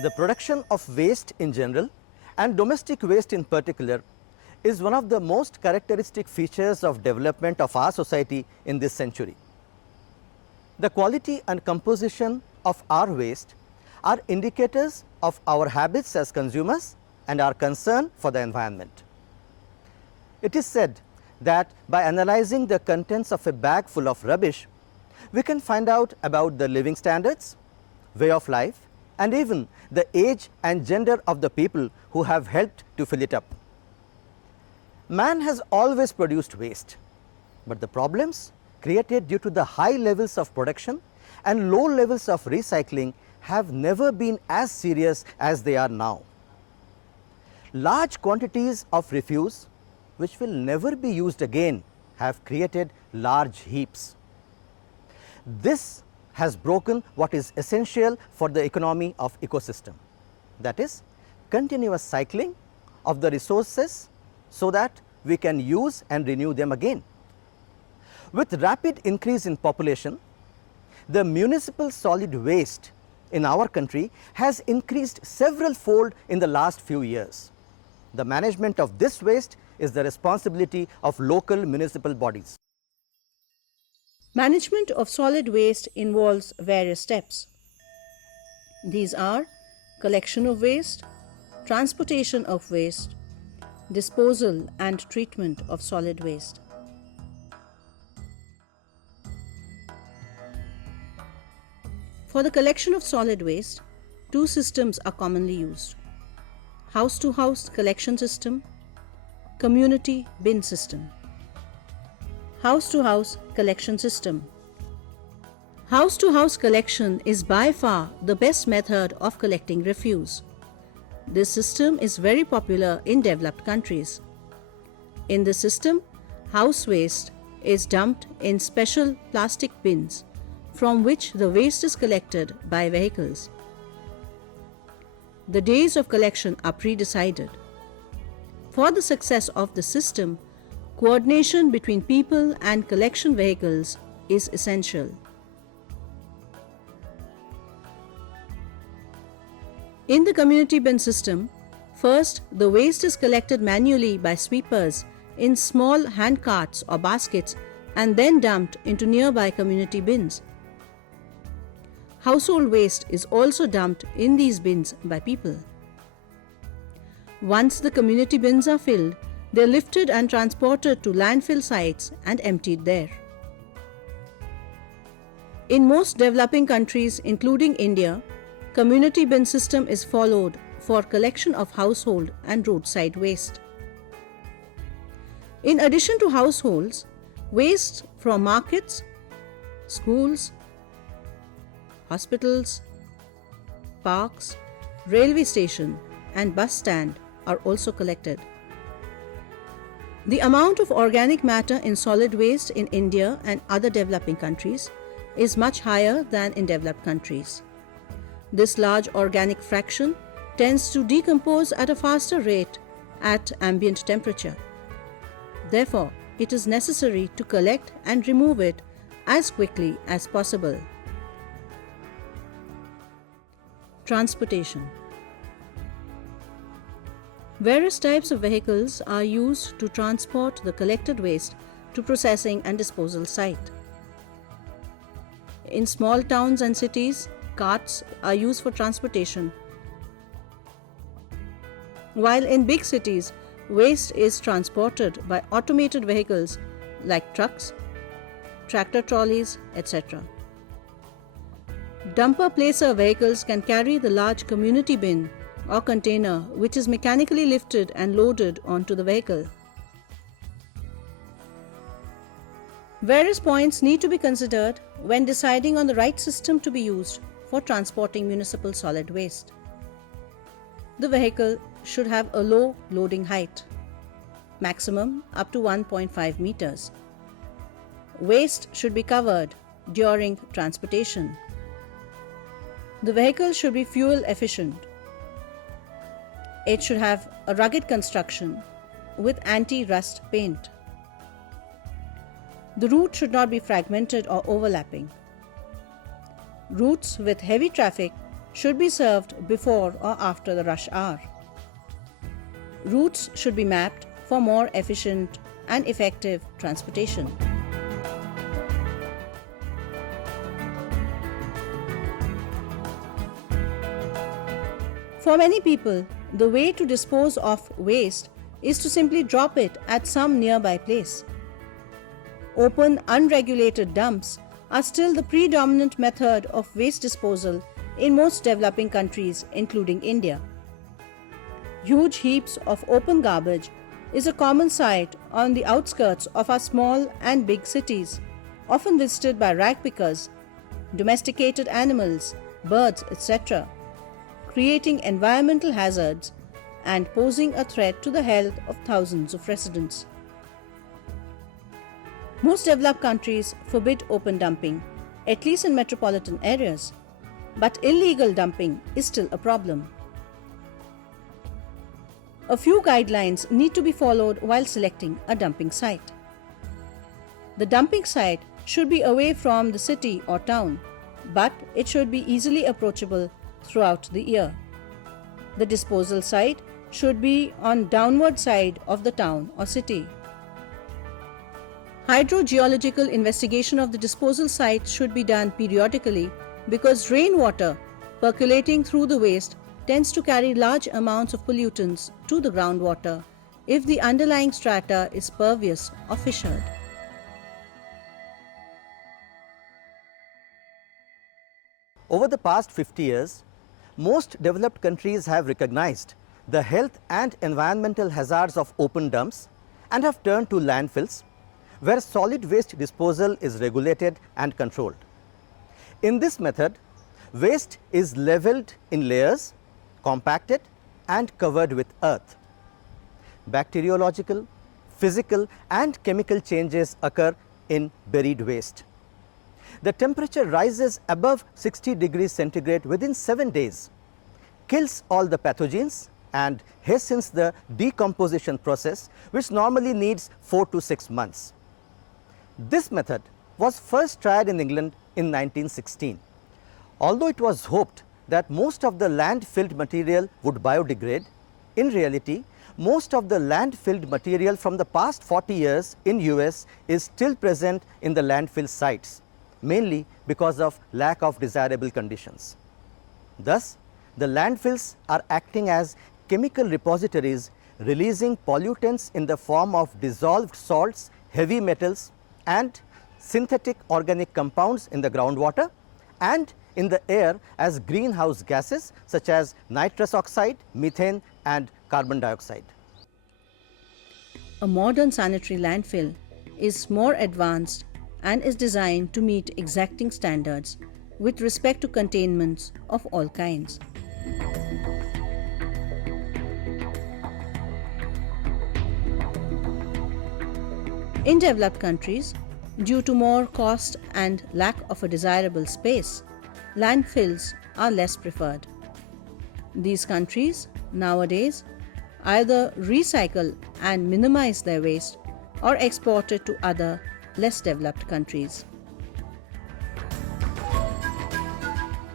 The production of waste in general and domestic waste in particular is one of the most characteristic features of development of our society in this century. The quality and composition of our waste are indicators of our habits as consumers and our concern for the environment. It is said that by analyzing the contents of a bag full of rubbish, we can find out about the living standards, way of life, and even the age and gender of the people who have helped to fill it up. Man has always produced waste, but the problems created due to the high levels of production and low levels of recycling have never been as serious as they are now. Large quantities of refuse, which will never be used again, have created large heaps. This has broken what is essential for the economy of ecosystem, that is, continuous cycling of the resources so that we can use and renew them again. With rapid increase in population, the municipal solid waste in our country has increased several fold in the last few years. The management of this waste is the responsibility of local municipal bodies. Management of solid waste involves various steps. These are collection of waste, transportation of waste, disposal and treatment of solid waste. For the collection of solid waste, two systems are commonly used: house-to-house collection system, community bin system. House-to-house collection system. House-to-house collection is by far the best method of collecting refuse. This system is very popular in developed countries. In this system, house waste is dumped in special plastic bins from which the waste is collected by vehicles. The days of collection are pre-decided. For the success of the system, coordination between people and collection vehicles is essential. In the community bin system, first the waste is collected manually by sweepers in small hand carts or baskets and then dumped into nearby community bins. Household waste is also dumped in these bins by people. Once the community bins are filled, they are lifted and transported to landfill sites and emptied there. In most developing countries, including India, community bin system is followed for collection of household and roadside waste. In addition to households, waste from markets, schools, hospitals, parks, railway station and bus stand are also collected. The amount of organic matter in solid waste in India and other developing countries is much higher than in developed countries. This large organic fraction tends to decompose at a faster rate at ambient temperature. Therefore, it is necessary to collect and remove it as quickly as possible. Transportation. Various types of vehicles are used to transport the collected waste to processing and disposal site. In small towns and cities, carts are used for transportation, while in big cities, waste is transported by automated vehicles like trucks, tractor trolleys, etc. Dumper placer vehicles can carry the large community bin or container which is mechanically lifted and loaded onto the vehicle. Various points need to be considered when deciding on the right system to be used for transporting municipal solid waste. The vehicle should have a low loading height, maximum up to 1.5 meters. Waste should be covered during transportation. The vehicle should be fuel efficient. It should have a rugged construction with anti-rust paint. The route should not be fragmented or overlapping. Routes with heavy traffic should be served before or after the rush hour. Routes should be mapped for more efficient and effective transportation. For many people, the way to dispose of waste is to simply drop it at some nearby place. Open, unregulated dumps are still the predominant method of waste disposal in most developing countries, including India. Huge heaps of open garbage is a common sight on the outskirts of our small and big cities, often visited by rag pickers, domesticated animals, birds, etc., creating environmental hazards and posing a threat to the health of thousands of residents. Most developed countries forbid open dumping, at least in metropolitan areas, but illegal dumping is still a problem. A few guidelines need to be followed while selecting a dumping site. The dumping site should be away from the city or town, but it should be easily approachable throughout the year. The disposal site should be on downward side of the town or city. Hydrogeological investigation of the disposal site should be done periodically because rainwater percolating through the waste tends to carry large amounts of pollutants to the groundwater if the underlying strata is pervious or fissured. Over the past 50 years, most developed countries have recognized the health and environmental hazards of open dumps and have turned to landfills, where solid waste disposal is regulated and controlled. In this method, waste is leveled in layers, compacted and covered with earth. Bacteriological, physical and chemical changes occur in buried waste. The temperature rises above 60 degrees centigrade within 7 days, kills all the pathogens and hastens the decomposition process, which normally needs 4 to 6 months. This method was first tried in England in 1916. Although it was hoped that most of the land-filled material would biodegrade, in reality, most of the land-filled material from the past 40 years in US is still present in the landfill sites, mainly because of lack of desirable conditions. Thus, the landfills are acting as chemical repositories, releasing pollutants in the form of dissolved salts, heavy metals and synthetic organic compounds in the groundwater and in the air as greenhouse gases such as nitrous oxide, methane and carbon dioxide. A modern sanitary landfill is more advanced and is designed to meet exacting standards with respect to containments of all kinds. In developed countries, due to more cost and lack of a desirable space, landfills are less preferred. These countries nowadays either recycle and minimize their waste or export it to other less developed countries.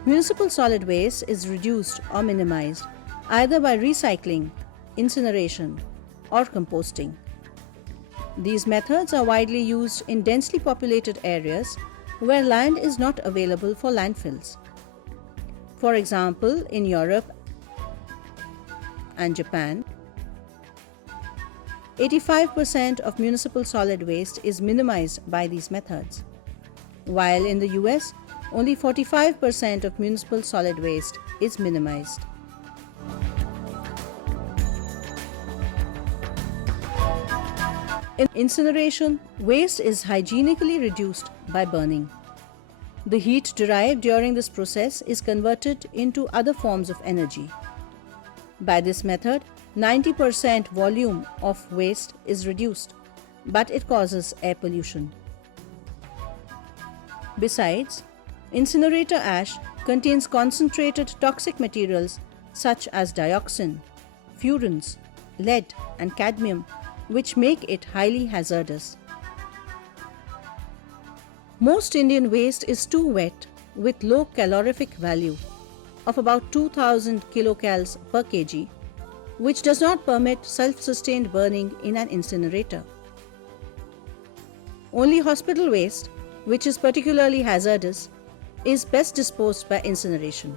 Municipal solid waste is reduced or minimized either by recycling, incineration, or composting. These methods are widely used in densely populated areas where land is not available for landfills. For example, in Europe and Japan, 85% of municipal solid waste is minimized by these methods, while in the US, only 45% of municipal solid waste is minimized. In incineration, waste is hygienically reduced by burning. The heat derived during this process is converted into other forms of energy. By this method, 90% volume of waste is reduced, but it causes air pollution. Besides, incinerator ash contains concentrated toxic materials such as dioxin, furans, lead, and cadmium, which make it highly hazardous. Most Indian waste is too wet with low calorific value. of about 2000 kilocals per kg, which does not permit self-sustained burning in an incinerator. Only hospital waste, which is particularly hazardous, is best disposed by incineration.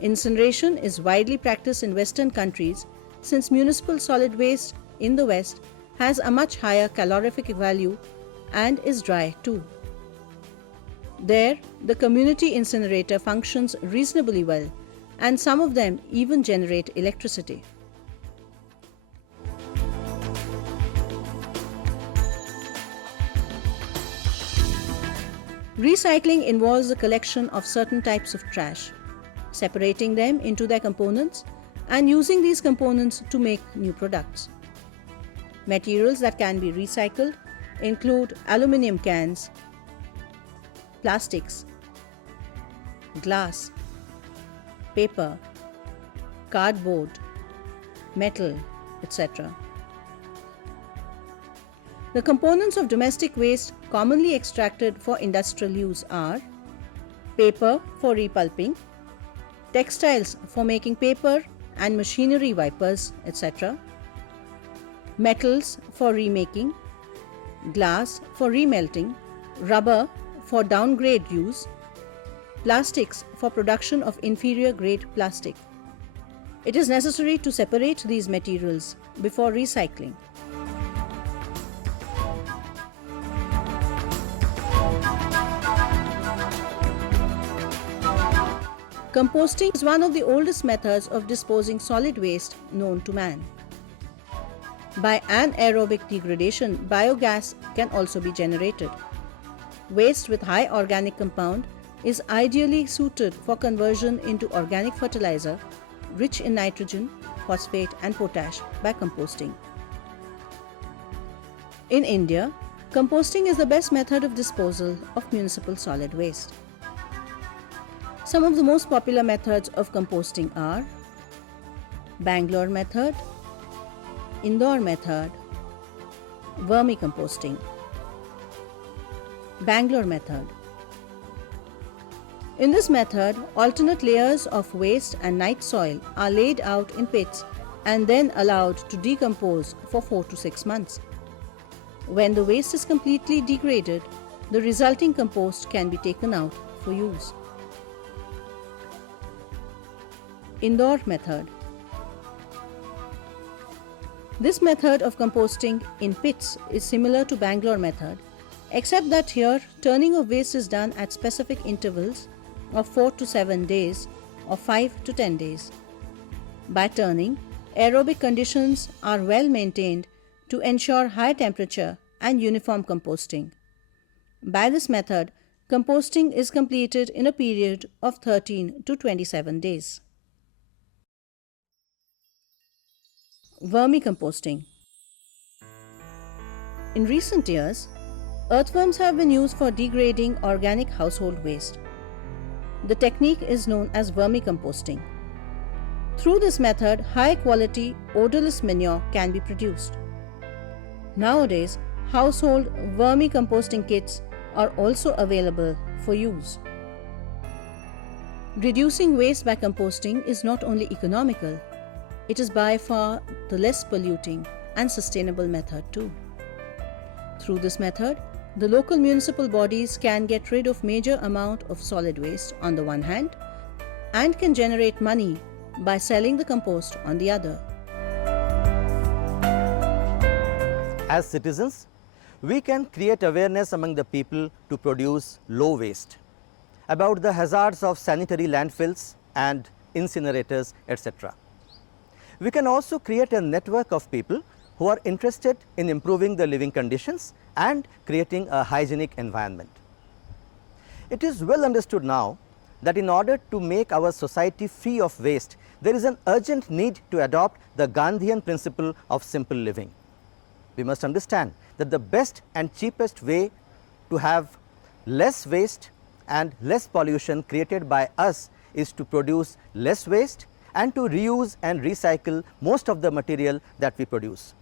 Incineration is widely practiced in Western countries since municipal solid waste in the West has a much higher calorific value and is dry too. There, the community incinerator functions reasonably well, and some of them even generate electricity. Recycling involves the collection of certain types of trash, separating them into their components, and using these components to make new products. Materials that can be recycled include aluminum cans, plastics, glass, paper, cardboard, metal, etc. The components of domestic waste commonly extracted for industrial use are paper for repulping, textiles for making paper and machinery wipers, etc., metals for remaking, glass for remelting, rubber for downgrade use, plastics for production of inferior grade plastic. It is necessary to separate these materials before recycling. Composting is one of the oldest methods of disposing solid waste known to man. By anaerobic degradation, biogas can also be generated. Waste with high organic compound is ideally suited for conversion into organic fertilizer rich in nitrogen, phosphate and potash by composting. In India, composting is the best method of disposal of municipal solid waste. Some of the most popular methods of composting are Bangalore method, Indore method, vermicomposting. Bangalore method. In this method, alternate layers of waste and night soil are laid out in pits and then allowed to decompose for 4 to 6 months. When the waste is completely degraded, the resulting compost can be taken out for use. Indore method. This method of composting in pits is similar to Bangalore method, except that here turning of waste is done at specific intervals of 4 to 7 days or 5 to 10 days. By turning, aerobic conditions are well maintained to ensure high temperature and uniform composting. By this method, composting is completed in a period of 13 to 27 days. Vermicomposting. In recent years, earthworms have been used for degrading organic household waste. The technique is known as vermicomposting. Through this method, high-quality, odorless manure can be produced. Nowadays, household vermicomposting kits are also available for use. Reducing waste by composting is not only economical, it is by far the less polluting and sustainable method too. Through this method, the local municipal bodies can get rid of major amount of solid waste on the one hand and can generate money by selling the compost on the other. As citizens, we can create awareness among the people to produce low waste, about the hazards of sanitary landfills and incinerators, etc. We can also create a network of people who are interested in improving the living conditions and creating a hygienic environment. It is well understood now that in order to make our society free of waste, there is an urgent need to adopt the Gandhian principle of simple living. We must understand that the best and cheapest way to have less waste and less pollution created by us is to produce less waste and to reuse and recycle most of the material that we produce.